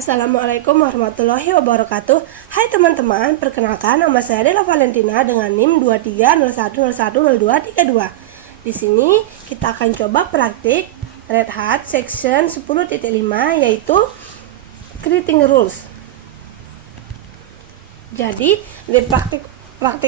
Assalamualaikum warahmatullahi wabarakatuh. Hai teman-teman, perkenalkan nama saya Dela Valentina dengan NIM 2301010232. Di sini kita akan coba praktik Red Hat section 10.5 yaitu creating rules. Jadi di praktik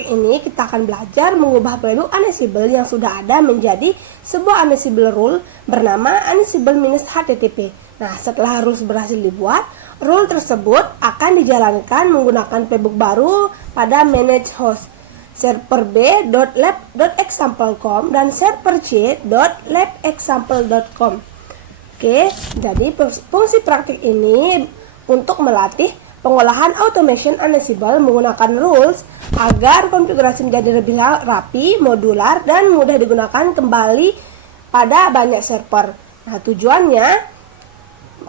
ini kita akan belajar mengubah playbook Ansible yang sudah ada menjadi sebuah Ansible rule bernama Ansible-HTTP. Nah, setelah rules berhasil dibuat, rule tersebut akan dijalankan menggunakan playbook baru pada manage host server b.lab.example.com dan server c.labexample.com. Oke, jadi fungsi praktik ini untuk melatih pengolahan automation Ansible menggunakan rules agar konfigurasi menjadi lebih rapi, modular, dan mudah digunakan kembali pada banyak server. Nah, tujuannya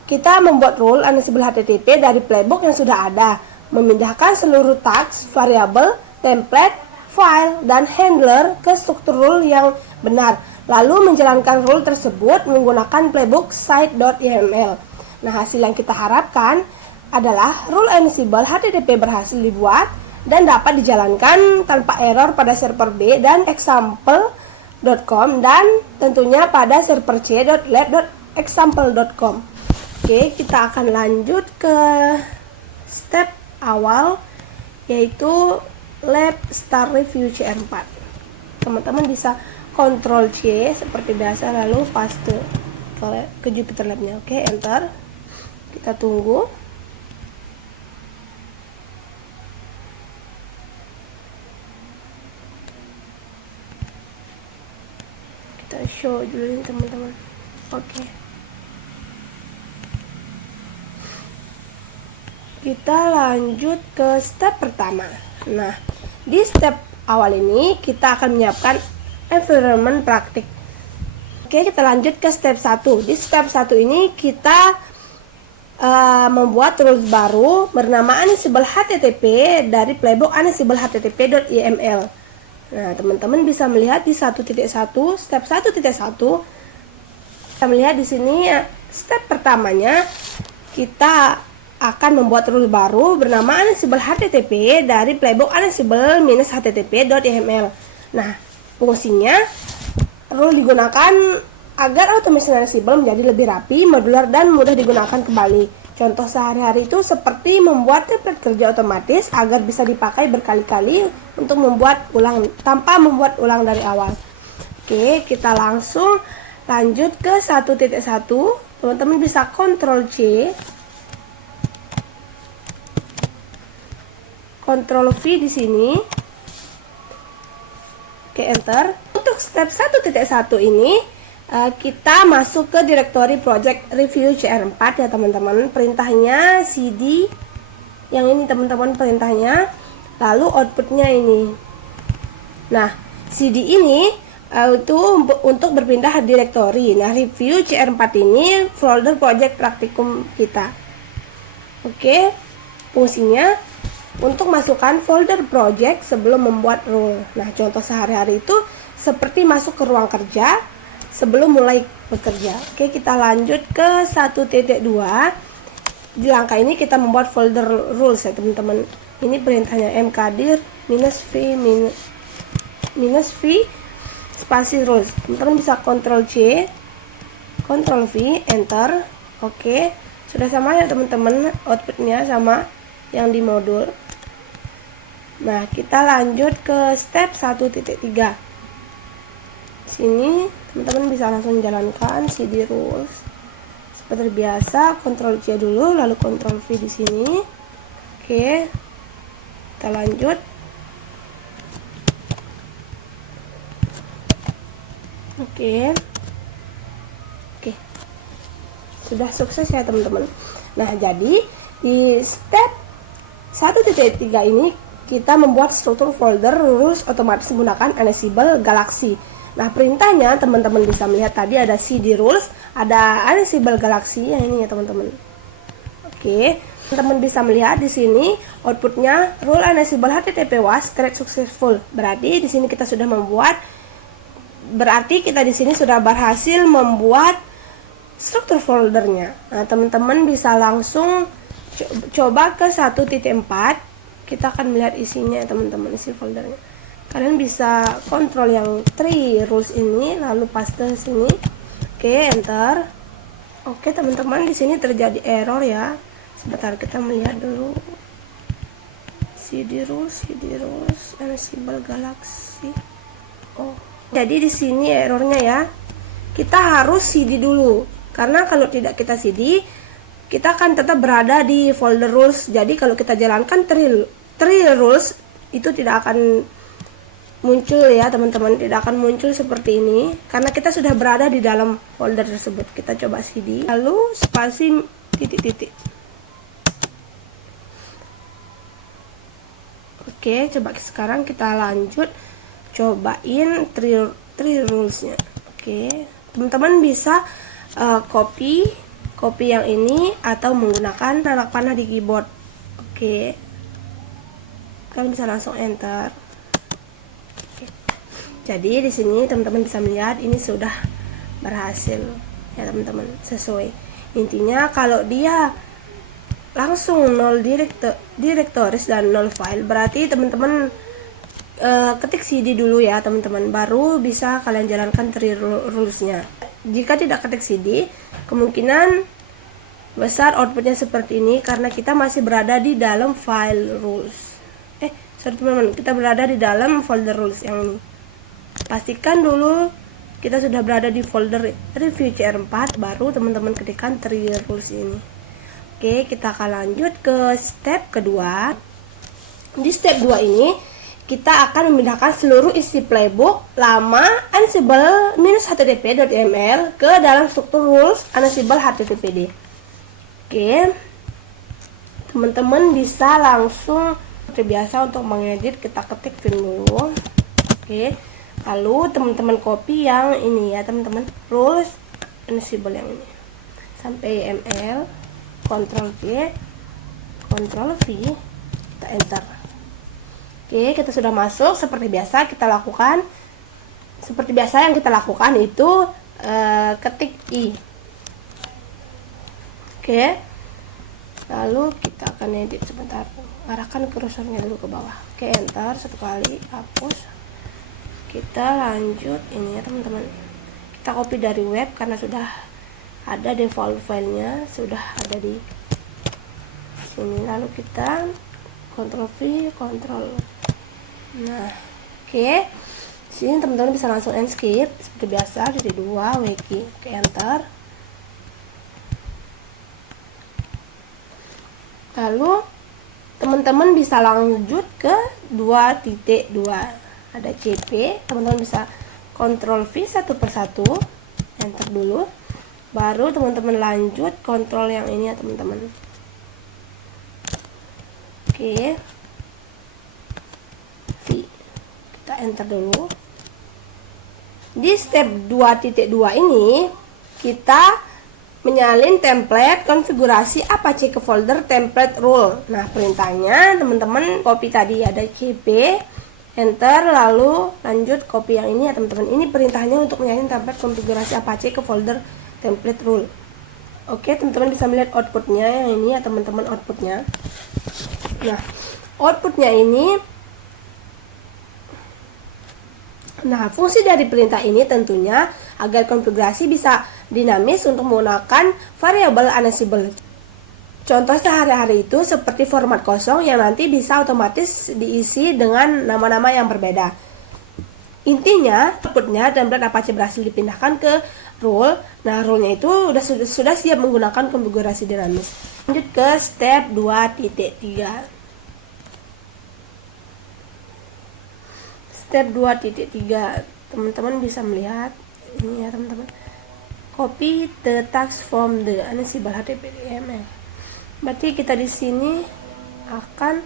kita membuat rule Ansible HTTP dari playbook yang sudah ada, memindahkan seluruh tags, variabel, template, file, dan handler ke struktur rule yang benar, lalu menjalankan rule tersebut menggunakan playbook site.yml. Nah, hasil yang kita harapkan adalah rule Ansible HTTP berhasil dibuat dan dapat dijalankan tanpa error pada server B dan example.com dan tentunya pada server c.lab.example.com. Oke, kita akan lanjut ke step awal yaitu lab start review CR4. Teman-teman bisa Ctrl C seperti biasa lalu paste ke Jupyter Lab-nya. Oke, enter. Kita tunggu. Kita show dulu teman-teman. Oke. Kita lanjut ke step pertama. Nah, di step awal ini kita akan menyiapkan environment praktik. Oke, kita lanjut ke step 1. Di step 1 ini kita membuat rules baru bernama Ansible HTTP dari playbook Ansible-HTTP.yml. Nah, teman-teman bisa melihat di 1.1, step 1.1 kita melihat di sini step pertamanya kita akan membuat rule baru bernama Ansible HTTP dari playbook Ansible-HTTP.yml. Nah, fungsinya rule digunakan agar automation Ansible menjadi lebih rapi, modular, dan mudah digunakan kembali. Contoh sehari-hari itu seperti membuat template kerja otomatis agar bisa dipakai berkali-kali untuk membuat ulang tanpa membuat ulang dari awal. Oke, kita langsung lanjut ke 1.1. Teman-teman bisa Ctrl C, Ctrl V di sini. Oke, enter. Untuk step 1.1 ini kita masuk ke directory project review CR4 ya teman-teman. Perintahnya cd yang ini teman-teman perintahnya, lalu outputnya ini. Nah, cd ini itu untuk berpindah directory. Nah, review CR4 ini folder project praktikum kita. Oke, fungsinya untuk masukkan folder project sebelum membuat rule. Nah, contoh sehari-hari itu seperti masuk ke ruang kerja sebelum mulai bekerja. Oke, kita lanjut ke 1.2. Di langkah ini kita membuat folder rules ya teman-teman. Ini perintahnya mkdir -v spasi rules. Teman-teman bisa Ctrl C, Ctrl V, enter. Oke, sudah sama ya teman-teman, outputnya sama yang di modul. Nah, kita lanjut ke step 1.3. Sini teman-teman bisa langsung jalankan cd rules seperti biasa. Ctrl C dulu lalu Ctrl V di sini. Oke, kita lanjut. Oke, sudah sukses ya teman-teman. Nah, jadi di step 1.3 ini kita membuat struktur folder rules otomatis menggunakan Ansible Galaxy. Nah, perintahnya teman-teman bisa melihat tadi ada cd rules, ada Ansible Galaxy yang ini ya teman-teman. Oke, teman-teman bisa melihat di sini outputnya rule Ansible HTTP was create successful. Berarti di sini kita sudah berhasil membuat struktur foldernya. Nah, teman-teman bisa langsung coba ke 1.4, kita akan melihat isinya teman-teman, isi foldernya. Kalian bisa kontrol yang 3 rules ini, lalu paste sini. Oke, enter. Oke teman-teman, di sini terjadi error ya. Sebentar, kita melihat dulu. CD rules, Ansible Galaxy. Oh, jadi di sini errornya ya. Kita harus CD dulu, karena kalau tidak kita CD, kita akan tetap berada di folder rules. Jadi kalau kita jalankan 3 rules, itu tidak akan muncul ya teman-teman, tidak akan muncul seperti ini karena kita sudah berada di dalam folder tersebut. Kita coba CD, lalu spasi titik-titik. Oke, coba sekarang kita lanjut cobain 3 rulesnya. Oke, teman-teman bisa copy yang ini atau menggunakan anak panah di keyboard. Oke, kalian bisa langsung enter. Oke. Jadi di sini teman-teman bisa melihat ini sudah berhasil ya teman-teman, sesuai. Intinya kalau dia langsung 0 directories dan 0 file, berarti teman-teman ketik CD dulu ya teman-teman, baru bisa kalian jalankan 3 rulesnya. Jika tidak ketik CD, kemungkinan besar outputnya seperti ini karena kita masih berada di dalam file rules. Sorry teman-teman, kita berada di dalam folder rules yang ini. Pastikan dulu kita sudah berada di folder review CR4, baru teman-teman ketikkan 3 rules ini. Oke, kita akan lanjut ke step kedua. Di step 2 ini kita akan memindahkan seluruh isi playbook lama Ansible-htp.yml ke dalam struktur rules Ansible HTTPD. Oke, teman-teman bisa langsung seperti biasa untuk mengedit, kita ketik vim dulu. Oke, lalu teman-teman copy yang ini ya teman-teman, rules Ansible yang ini sampai ml, Ctrl V, Ctrl V, kita enter. Oke, kita sudah masuk. Seperti biasa kita lakukan, yang kita lakukan itu ketik I. Oke, lalu kita akan edit sebentar, arahkan kursornya dulu ke bawah. Oke, enter satu kali, hapus. Kita lanjut ini ya teman-teman, kita copy dari web karena sudah ada default filenya, sudah ada di sini. Lalu kita Ctrl V, Ctrl. Nah, oke. Sini teman-teman bisa langsung escape seperti biasa, di 2 wiki. Oke, enter. Lalu teman-teman bisa lanjut ke 2.2. Ada CP, teman-teman bisa Ctrl V satu persatu, enter dulu. Baru teman-teman lanjut kontrol yang ini ya teman-teman. Oke, V, kita enter dulu. Di step 2.2 ini kita menyalin template konfigurasi Apache ke folder template rule. Nah, perintahnya teman-teman copy tadi, ada CP, enter, lalu lanjut copy yang ini ya teman-teman. Ini perintahnya untuk menyalin template konfigurasi Apache ke folder template rule. Oke, teman-teman bisa melihat outputnya yang ini ya teman-teman, outputnya. Nah, outputnya ini, nah fungsi dari perintah ini tentunya agar konfigurasi bisa dinamis untuk menggunakan variabel Ansible. Contoh sehari-hari itu seperti format kosong yang nanti bisa otomatis diisi dengan nama-nama yang berbeda. Intinya, outputnya template Apache berhasil dipindahkan ke rule. Nah, rule-nya itu sudah siap menggunakan konfigurasi dinamis. Lanjut ke step 2.3. Step 2.3, teman-teman bisa melihat ini ya teman-teman. Copy the text from the Ansible HTTP/YAML. Berarti kita di sini akan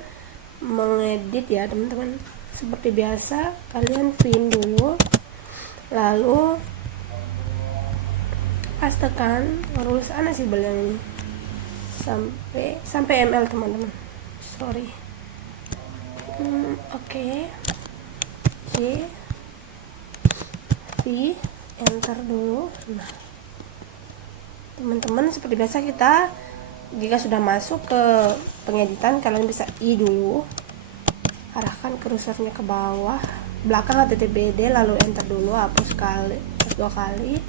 mengedit ya teman-teman. Seperti biasa, kalian vim dulu, lalu pastekan rules Ansible yang ini sampai ml teman-teman. Sorry. Oke. V, enter dulu. Nah, teman-teman seperti biasa kita Jika sudah masuk ke pengeditan, kalian bisa I dulu, arahkan kursornya ke bawah belakang HTTPD, lalu enter dulu, hapus 2 kali,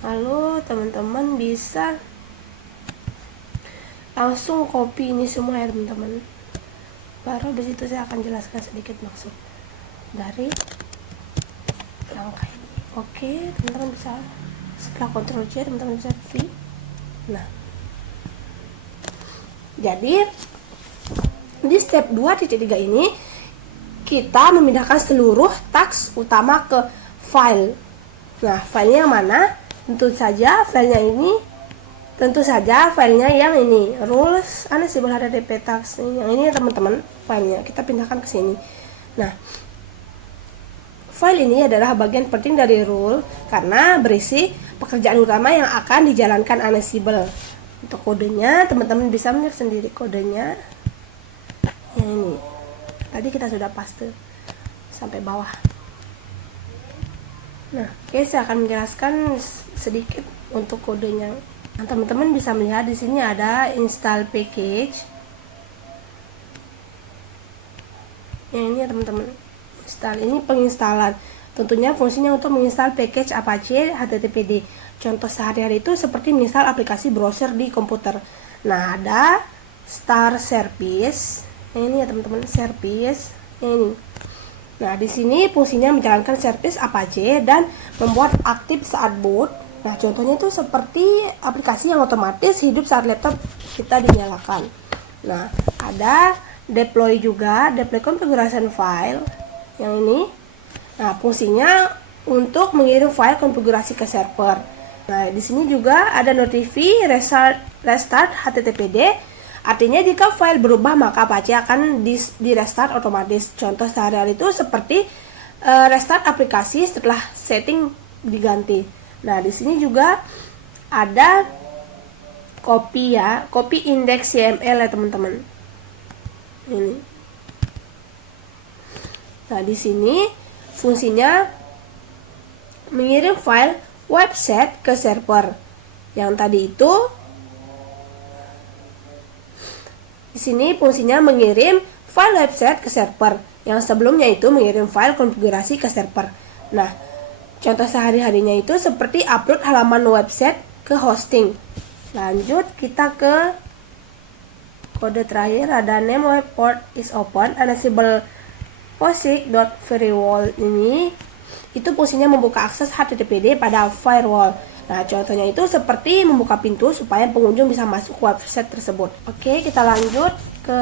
lalu teman-teman bisa langsung copy ini semua ya teman-teman. Baru habis itu saya akan jelaskan sedikit maksud dari langkah ini. Oke, teman-teman bisa setelah Ctrl C teman-teman bisa V. Nah, jadi di step 2.3 ini kita memindahkan seluruh taks utama ke file. Nah, filenya yang mana? Tentu saja filenya yang ini, rules unsible HTTP tags. Yang ini teman-teman, filenya kita pindahkan ke sini. Nah, file ini adalah bagian penting dari rule karena berisi pekerjaan utama yang akan dijalankan Ansible. Untuk kodenya, teman-teman bisa melihat sendiri kodenya. Yang ini. Tadi kita sudah paste sampai bawah. Nah, oke, saya akan menjelaskan sedikit untuk kodenya. Nah, teman-teman bisa melihat di sini ada install package. Yang ini ya teman-teman. Install ini penginstalan. Tentunya fungsinya untuk menginstal package Apache HTTPD. Contoh sehari-hari itu seperti menginstal aplikasi browser di komputer. Nah, ada start service. Ini ya teman-teman, service ini. Nah, di sini fungsinya menjalankan service Apache dan membuat aktif saat boot. Nah, contohnya itu seperti aplikasi yang otomatis hidup saat laptop kita dinyalakan. Nah, ada deploy juga, deploy configuration file yang ini. Nah, fungsinya untuk mengirim file konfigurasi ke server. Nah, di sini juga ada notify restart HTTPD. Artinya jika file berubah maka Apache akan di restart otomatis. Contoh sehari-hari itu seperti restart aplikasi setelah setting diganti. Nah, di sini juga ada copy ya, copy index YML ya teman-teman. Ini. Nah, di sini fungsinya mengirim file website ke server. Yang tadi itu di sini fungsinya mengirim file website ke server. Yang sebelumnya itu mengirim file konfigurasi ke server. Nah, contoh sehari-harinya itu seperti upload halaman website ke hosting. Lanjut kita ke kode terakhir, ada name web port is open, Ansible POSIX.firewall ini itu fungsinya membuka akses HTTPD pada firewall. Nah, contohnya itu seperti membuka pintu supaya pengunjung bisa masuk ke website tersebut. Oke, kita lanjut ke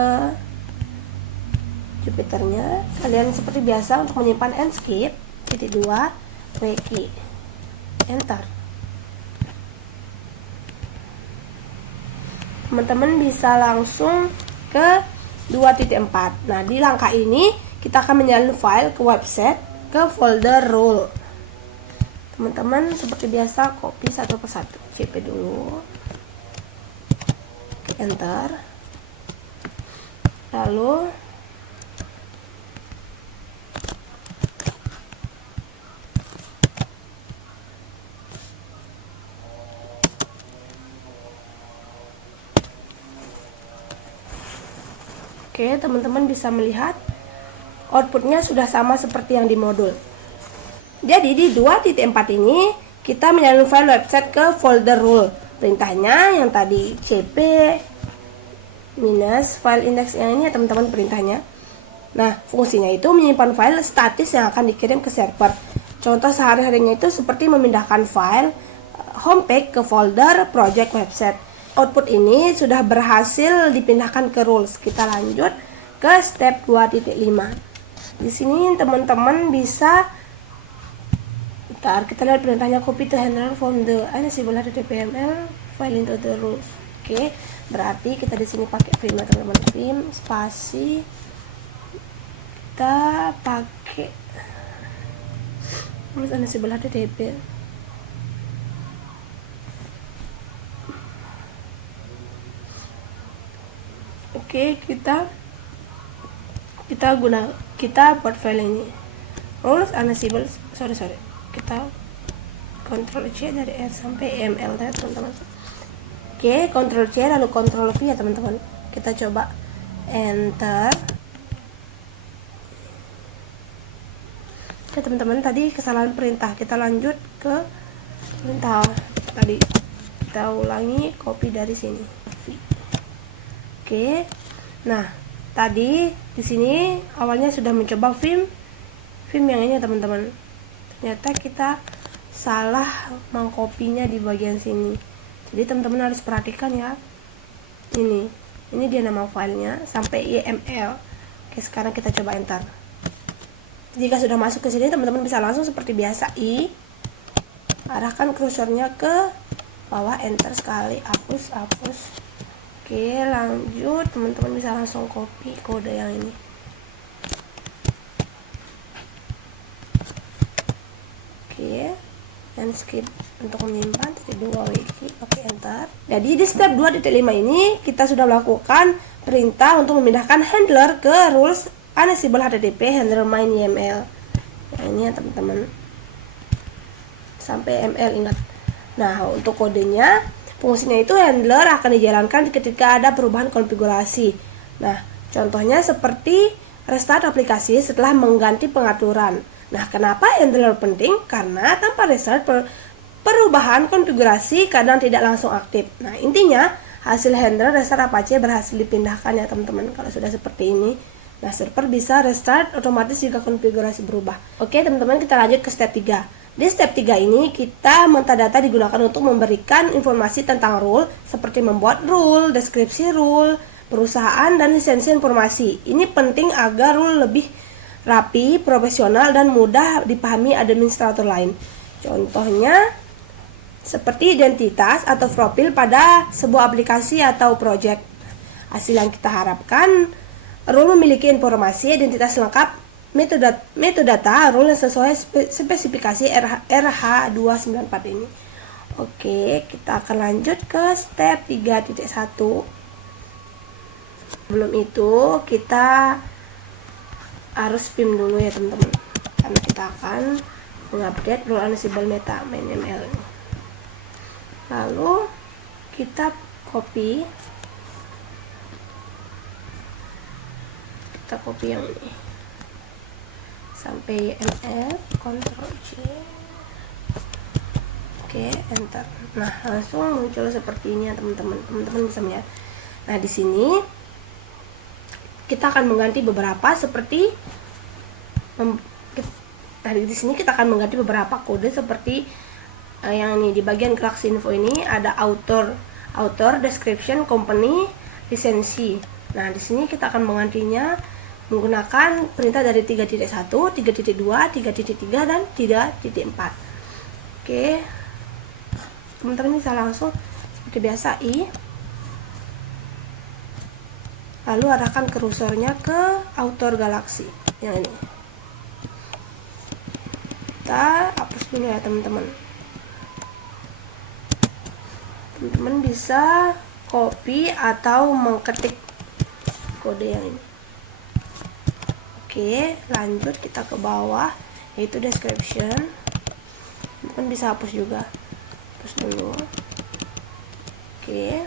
Jupyternya. Kalian seperti biasa untuk menyimpan Enscape, titik 2, wiki, enter. Teman-teman bisa langsung ke 2.4. Nah, di langkah ini kita akan menyalin file ke website ke folder rule. Teman-teman seperti biasa copy satu persatu, cp dulu, enter, lalu oke, teman-teman bisa melihat outputnya sudah sama seperti yang di modul. Jadi di 2.4 ini kita menyalin file website ke folder rule. Perintahnya yang tadi cp minus file index yang ini ya teman-teman perintahnya. Nah, fungsinya itu menyimpan file statis yang akan dikirim ke server. Contoh sehari-harinya itu seperti memindahkan file homepage ke folder project website. Output ini sudah berhasil dipindahkan ke rules. Kita lanjut ke step 2.5. Di sini teman-teman bisa kita lihat perintahnya copy to handler from the Ansible HTTPML file into the rules. Oke, berarti kita di sini pakai vim teman-teman, vim spasi kita pakai Ansible HTTP. Oke, kita buat file ini rules Ansible, kita Ctrl C dari R sampai ML ya teman-teman. Oke, Ctrl C lalu Ctrl V ya teman-teman. Kita coba enter. Oke teman-teman, tadi kesalahan perintah. Kita lanjut ke perintah tadi. Kita ulangi, copy dari sini. Oke. Nah, tadi di sini awalnya sudah mencoba film yang ini ya teman-teman. Ternyata kita salah mengkopinya di bagian sini. Jadi teman-teman harus perhatikan ya. Ini dia nama filenya sampai YML. Oke, sekarang kita coba enter. Jika sudah masuk ke sini, teman-teman bisa langsung seperti biasa arahkan kursornya ke bawah, enter sekali, hapus. Oke, lanjut. Teman-teman bisa langsung copy kode yang ini. Oke, dan skip untuk menyimpan titik 2 wiki. Oke, enter. Jadi di step 2.5 ini kita sudah melakukan perintah untuk memindahkan handler ke rules Ansible HTTP handler main YML. Nah, ini ya teman-teman. Sampai ML ingat. Nah, untuk kodenya, fungsinya itu handler akan dijalankan ketika ada perubahan konfigurasi. Nah, contohnya seperti restart aplikasi setelah mengganti pengaturan. Nah, kenapa handler penting? Karena tanpa restart perubahan konfigurasi kadang tidak langsung aktif. Nah, intinya hasil handler restart Apache berhasil dipindahkan ya teman-teman. Kalau sudah seperti ini, nah server bisa restart otomatis jika konfigurasi berubah. Oke teman-teman, kita lanjut ke step 3. Di step 3 ini kita metadata digunakan untuk memberikan informasi tentang rule seperti membuat rule, deskripsi rule, perusahaan, dan lisensi informasi. Ini penting agar rule lebih rapi, profesional, dan mudah dipahami administrator lain. Contohnya seperti identitas atau profil pada sebuah aplikasi atau project. Hasil yang kita harapkan, rule memiliki informasi identitas lengkap, metadata rule yang sesuai spesifikasi RH294 ini. Oke, kita akan lanjut ke step 3.1. Sebelum itu kita harus PIM dulu ya teman-teman, karena kita akan mengupdate rule Ansible Meta main ML ini. Lalu kita copy yang ini sampai YML, Ctrl C. Oke, enter. Nah, langsung muncul seperti ini ya teman-teman. Teman-teman bisa melihat. Nah, di sini kita akan mengganti beberapa seperti di sini kita akan mengganti beberapa kode seperti yang ini di bagian Galaxy Info ini ada author, description, company, lisensi. Nah, di sini kita akan menggantinya menggunakan perintah dari 3.1, 3.2, 3.3 dan 3.4. Oke. Teman-teman bisa langsung seperti biasa lalu arahkan kursornya ke author Galaxy yang ini. Kita hapus dulu ya teman-teman. Teman-teman bisa copy atau mengketik kode yang ini. Oke, lanjut kita ke bawah yaitu description. Teman-teman bisa hapus juga. Hapus dulu. Oke.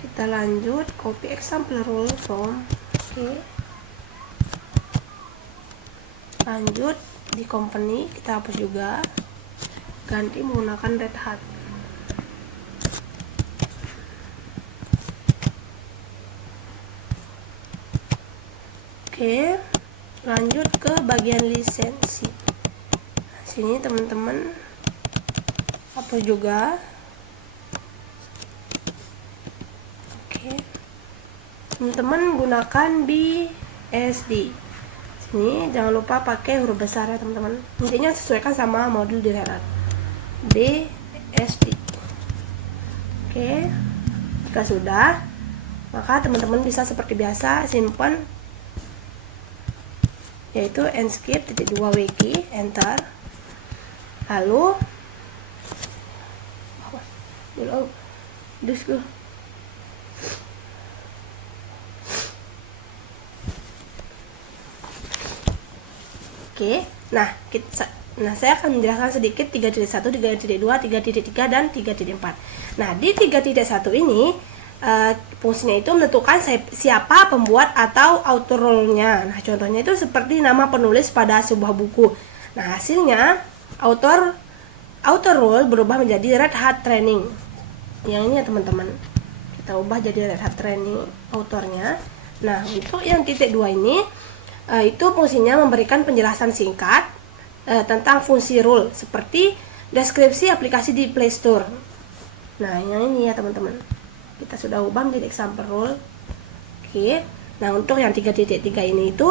Kita lanjut copy example rule from. Oke. Lanjut di company kita hapus juga. Ganti menggunakan Red Hat. Oke, lanjut ke bagian lisensi. Sini teman-teman hapus juga. Oke, teman-teman gunakan BSD. Sini jangan lupa pakai huruf besar ya teman-teman. Intinya sesuaikan sama modul di Red Hat. BSD. Oke, jika sudah, maka teman-teman bisa seperti biasa simpan yaitu enscape .2 wiki, enter. Lalu Oke, nah Nah, saya akan menjelaskan sedikit 3.1, 3.2, 3.3, dan 3.4. Nah, di 3.1 ini fungsinya itu menentukan siapa pembuat atau author role-nya. Nah, contohnya itu seperti nama penulis pada sebuah buku. Nah, hasilnya author role berubah menjadi Red Hat Training. Yang ini ya teman-teman, kita ubah jadi Red Hat Training autornya. Nah, untuk yang titik 2 ini itu fungsinya memberikan penjelasan singkat tentang fungsi role seperti deskripsi aplikasi di Play Store. Nah, yang ini ya teman-teman, kita sudah ubah menjadi example role. Oke. Nah, untuk yang 3.3 ini itu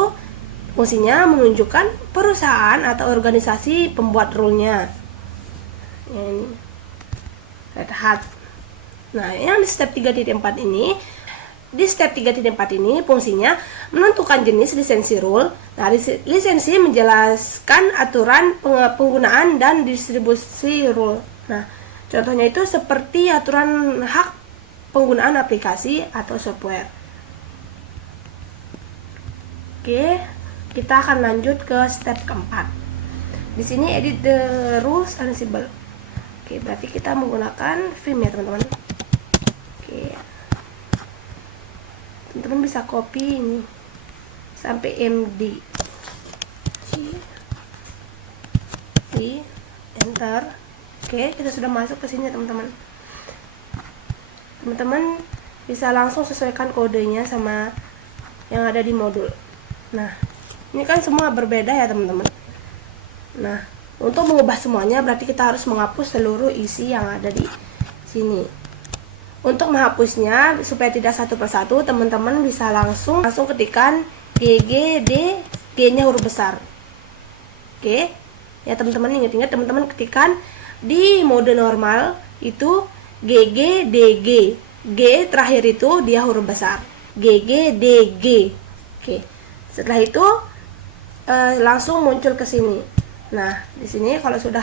fungsinya menunjukkan perusahaan atau organisasi pembuat role-nya. Yang ini Red Hat. Nah, yang di step 3.4 ini, di step 3.4 ini fungsinya menentukan jenis lisensi role. Nah, lisensi menjelaskan aturan penggunaan dan distribusi role. Nah, contohnya itu seperti aturan hak penggunaan aplikasi atau software. Oke, kita akan lanjut ke step keempat. Di sini edit the rules Ansible. Oke, berarti kita menggunakan Vim ya teman-teman. Oke, teman-teman bisa copy ini sampai MD. Enter. Oke, kita sudah masuk ke sini teman-teman. Teman-teman bisa langsung sesuaikan kodenya sama yang ada di modul. Nah, ini kan semua berbeda ya teman-teman. Nah, untuk mengubah semuanya berarti kita harus menghapus seluruh isi yang ada di sini. Untuk menghapusnya supaya tidak satu persatu, teman-teman bisa langsung ketikkan GGD, G-nya huruf besar. Oke. Ya teman-teman, ingat-ingat teman-teman ketikkan di mode normal itu GGDG. G terakhir itu dia huruf besar. GGDG. Oke. Setelah itu langsung muncul ke sini. Nah, di sini kalau sudah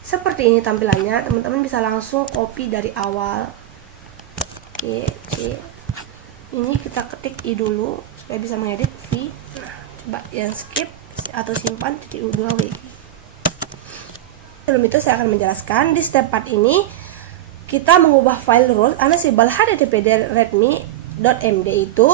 seperti ini tampilannya, teman-teman bisa langsung copy dari awal. Oke, ini kita ketik I dulu supaya bisa mengedit V. Nah, coba yang skip atau simpan titik U2W. Sebelum itu saya akan menjelaskan di step 4 ini kita mengubah file role Ansible httpd readme.md itu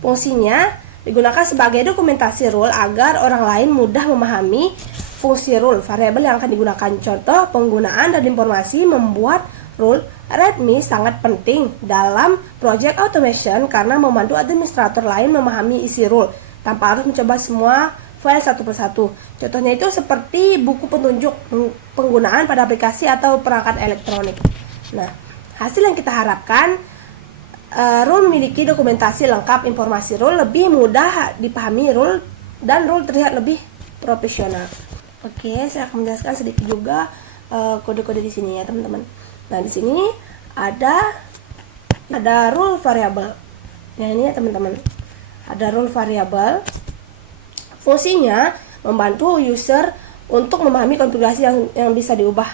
fungsinya digunakan sebagai dokumentasi role agar orang lain mudah memahami fungsi role variabel yang akan digunakan. Contoh penggunaan dan informasi membuat role readme sangat penting dalam project automation karena membantu administrator lain memahami isi role tanpa harus mencoba semua file satu persatu. Contohnya itu seperti buku petunjuk penggunaan pada aplikasi atau perangkat elektronik. Nah, hasil yang kita harapkan role memiliki dokumentasi lengkap informasi role, lebih mudah dipahami role, dan role terlihat lebih profesional. Oke, saya akan menjelaskan sedikit juga kode-kode di sini ya teman-teman. Nah, di sini ada role variable. Nah, ini ya teman-teman. Ada role variable. Fungsinya membantu user untuk memahami konfigurasi yang bisa diubah.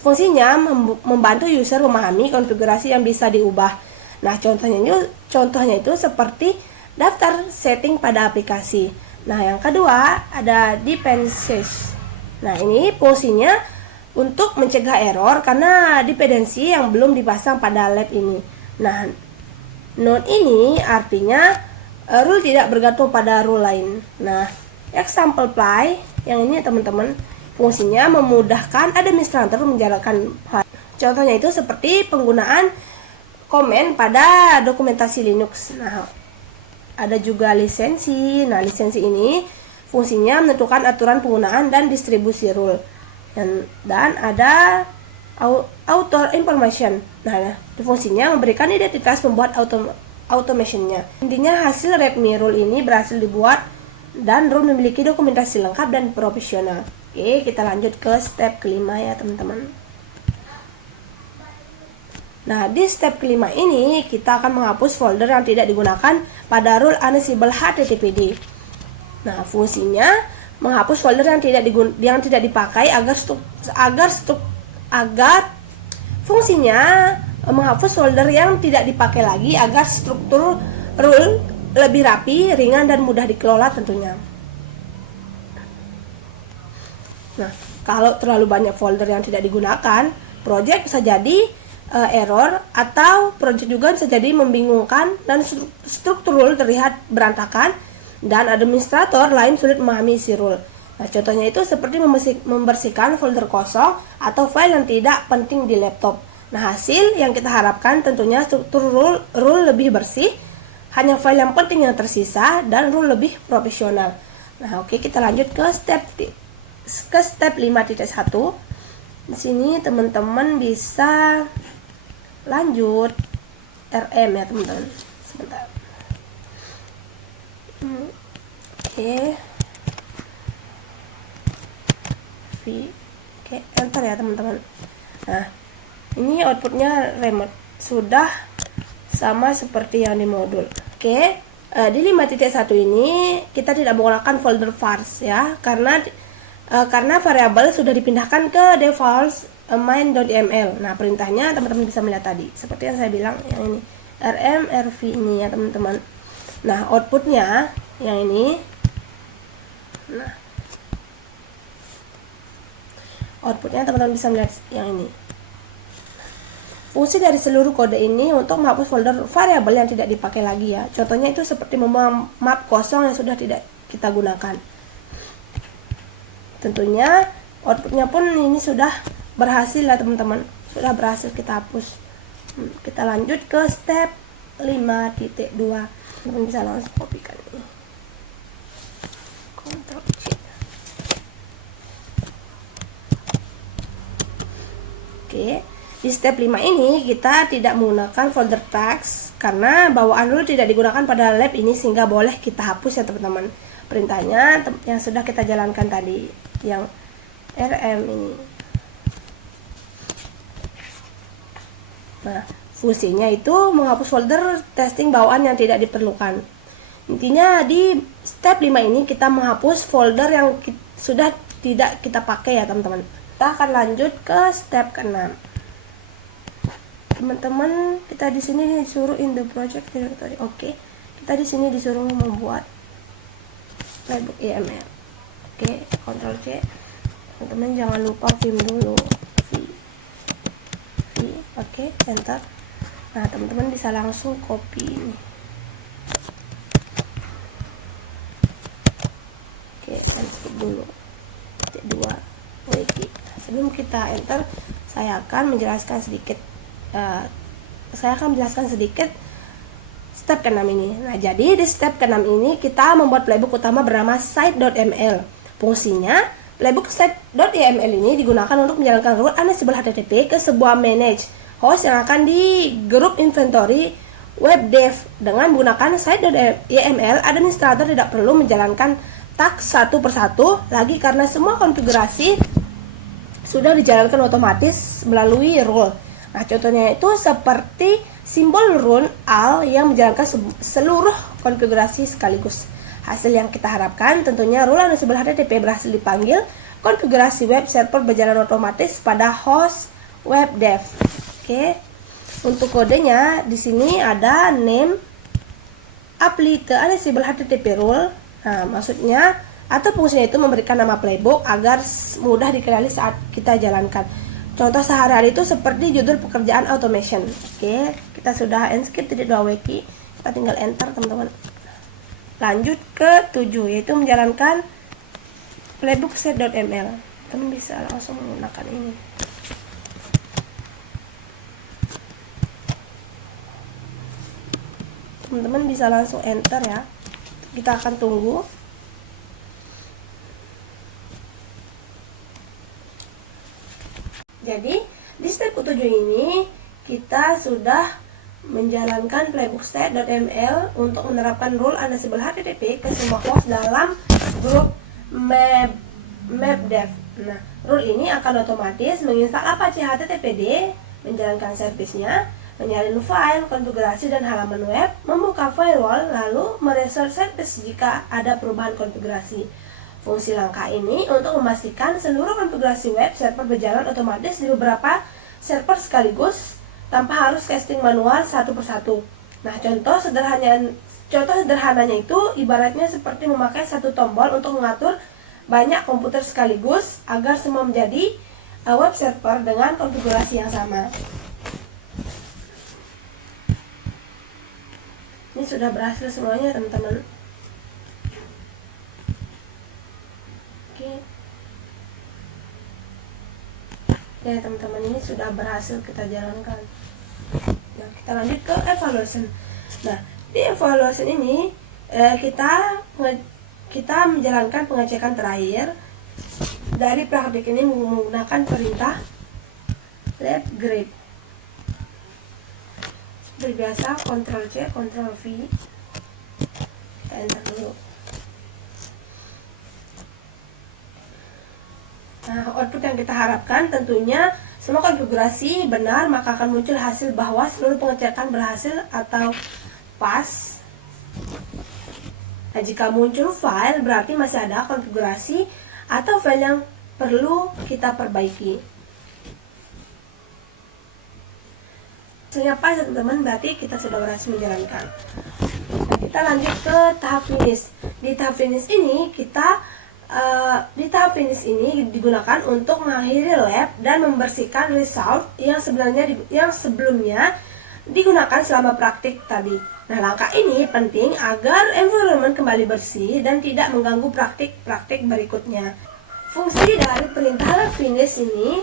Fungsinya membantu user memahami konfigurasi yang bisa diubah. Nah, contohnya itu seperti daftar setting pada aplikasi. Nah, yang kedua ada dependencies. Nah, ini fungsinya untuk mencegah error karena dependensi yang belum dipasang pada lab ini. Nah, node ini artinya rule tidak bergantung pada rule lain. Nah, example apply yang ini teman-teman, fungsinya memudahkan administrator menjalankan hal. Contohnya itu seperti penggunaan komen pada dokumentasi Linux. Nah, ada juga lisensi. Nah, lisensi ini fungsinya menentukan aturan penggunaan dan distribusi rule. Dan ada author information. Nah, fungsinya memberikan identitas pembuat automationnya. Intinya hasil readme rule ini berhasil dibuat dan rule memiliki dokumentasi lengkap dan profesional. Oke, kita lanjut ke step kelima ya teman-teman. Nah, di step kelima ini kita akan menghapus folder yang tidak digunakan pada rule Ansible httpd. Nah, fungsinya menghapus folder yang tidak dipakai agar fungsinya menghapus folder yang tidak dipakai lagi agar struktur rule lebih rapi, ringan dan mudah dikelola tentunya. Nah, Kalau terlalu banyak folder yang tidak digunakan, project bisa jadi error, atau project juga bisa jadi membingungkan dan struktur rule terlihat berantakan dan administrator lain sulit memahami isi rule. Nah, contohnya itu seperti membersihkan folder kosong atau file yang tidak penting di laptop. Nah, hasil yang kita harapkan tentunya struktur rule lebih bersih, hanya file yang penting yang tersisa, dan rule lebih profesional. Nah, oke, kita lanjut ke step 5.1. Di sini teman-teman bisa lanjut RM ya teman-teman. Sebentar. Oke. Oke, enter ya teman-teman. Nah, ini outputnya remote sudah sama seperti yang di modul. Oke, di 5.1 ini kita tidak menggunakan folder vars ya, karena variabel sudah dipindahkan ke default main.yml. Nah, perintahnya teman-teman bisa melihat tadi, seperti yang saya bilang yang ini, rm rv ini ya teman-teman. Nah, outputnya yang ini. Nah, outputnya teman-teman bisa melihat yang ini. Fungsi dari seluruh kode ini untuk menghapus folder variabel yang tidak dipakai lagi ya. Contohnya itu seperti membuang map kosong yang sudah tidak kita gunakan. Tentunya outputnya pun ini sudah berhasil ya teman-teman. Sudah berhasil kita hapus. Kita lanjut ke step 5.2. Teman-teman bisa langsung kopikan ini. Ctrl C. Oke. Di step 5 ini kita tidak menggunakan folder text karena bawaan rule tidak digunakan pada lab ini, sehingga boleh kita hapus ya teman-teman. Perintahnya yang sudah kita jalankan tadi, yang rm ini. Nah, fungsinya itu menghapus folder testing bawaan yang tidak diperlukan. Intinya di step 5 ini kita menghapus folder yang sudah tidak kita pakai ya teman-teman. Kita akan lanjut ke step ke-6. Teman-teman, kita di sini disuruh in the project directory. Oke, kita di sini disuruh membuat playbook YML. Oke, Ctrl C. Teman-teman jangan lupa vim dulu. Oke, enter. Nah, teman-teman bisa langsung copy ini. Oke, skip dulu. Titik 2 wiki. Sebelum kita enter, saya akan menjelaskan sedikit. Step ke-6 ini. Nah, jadi di step ke-6 ini kita membuat playbook utama bernama site.ml. Fungsinya, playbook site.yml ini digunakan untuk menjalankan rule Ansible HTTP ke sebuah manage host yang akan di grup inventory web dev. Dengan menggunakan site.yml, administrator tidak perlu menjalankan task satu persatu lagi karena semua konfigurasi sudah dijalankan otomatis melalui rule. Nah, contohnya itu seperti simbol run all yang menjalankan seluruh konfigurasi sekaligus. Hasil yang kita harapkan tentunya rule Ansible HTTP berhasil dipanggil, konfigurasi web server berjalan otomatis pada host web dev. Oke. Untuk kodenya di sini ada name apply ke Ansible HTTP rule. Nah, maksudnya atau fungsinya itu memberikan nama playbook agar mudah dikenali saat kita jalankan. Contoh sehari-hari itu seperti judul pekerjaan automation. Oke, kita sudah enscape titik 2 wiki. Kita tinggal enter teman-teman. Lanjut ke 7, yaitu menjalankan playbook set.ml. Teman bisa langsung menggunakan ini. Teman-teman bisa langsung enter ya. Kita akan tunggu. Jadi di step ke-7 ini kita sudah menjalankan playbook set.ml untuk menerapkan rule Ansible HTTP ke semua host dalam grup mapdev. Nah, rule ini akan otomatis menginstal Apache HTTPD, menjalankan servisnya, menyalin file, konfigurasi dan halaman web, membuka firewall, lalu merestore service jika ada perubahan konfigurasi. Fungsi langkah ini untuk memastikan seluruh konfigurasi web server berjalan otomatis di beberapa server sekaligus tanpa harus casting manual satu persatu. Nah, contoh sederhananya itu ibaratnya seperti memakai satu tombol untuk mengatur banyak komputer sekaligus agar semua menjadi web server dengan konfigurasi yang sama. Ini sudah berhasil semuanya teman-teman. Oke. Ya teman-teman, ini sudah berhasil kita jalankan. Nah, kita lanjut ke evaluation. Nah, di evaluation ini kita menjalankan pengecekan terakhir dari praktik ini menggunakan perintah lab grade. Seperti biasa, Ctrl C, Ctrl V. Kita enter dulu. Nah, output yang kita harapkan tentunya semua konfigurasi benar, maka akan muncul hasil bahwa seluruh pengecekan berhasil atau pas. Nah, jika muncul file berarti masih ada konfigurasi atau file yang perlu kita perbaiki. Hasilnya pas teman-teman, berarti kita sudah berhasil menjalankan. Nah, kita lanjut ke tahap finish. Di tahap finish ini digunakan untuk mengakhiri lab dan membersihkan result yang sebelumnya digunakan selama praktik tadi. Nah, langkah ini penting agar environment kembali bersih dan tidak mengganggu praktik-praktik berikutnya. Fungsi dari perintah lab finish ini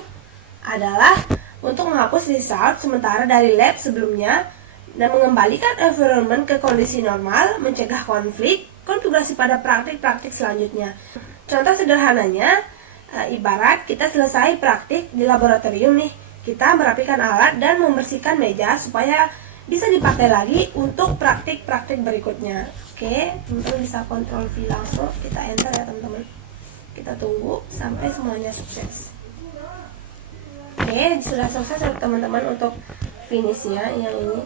adalah untuk menghapus result sementara dari lab sebelumnya dan mengembalikan environment ke kondisi normal, mencegah konflik, konfigurasi pada praktik-praktik selanjutnya. Contoh sederhananya, ibarat kita selesai praktik di laboratorium nih, kita merapikan alat dan membersihkan meja supaya bisa dipakai lagi untuk praktik-praktik berikutnya. Oke, teman-teman bisa Ctrl V langsung, kita enter ya teman-teman. Kita tunggu sampai semuanya sukses. Oke, sudah selesai teman-teman untuk finishnya yang ini.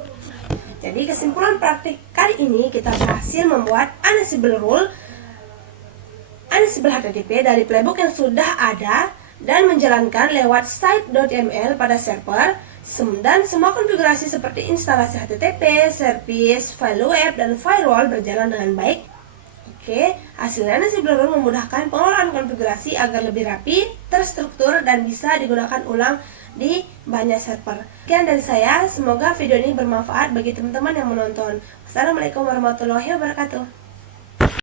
Jadi kesimpulan praktik kali ini kita berhasil membuat Ansible rule, Ansible HTTP dari playbook yang sudah ada dan menjalankan lewat site.yml pada server, dan semua konfigurasi seperti instalasi HTTP, service, file web, dan firewall berjalan dengan baik. Oke, hasilnya Ansible rule memudahkan pengelolaan konfigurasi agar lebih rapi, terstruktur, dan bisa digunakan ulang di banyak server. Sekian dari saya, semoga video ini bermanfaat bagi teman-teman yang menonton. Wassalamualaikum warahmatullahi wabarakatuh.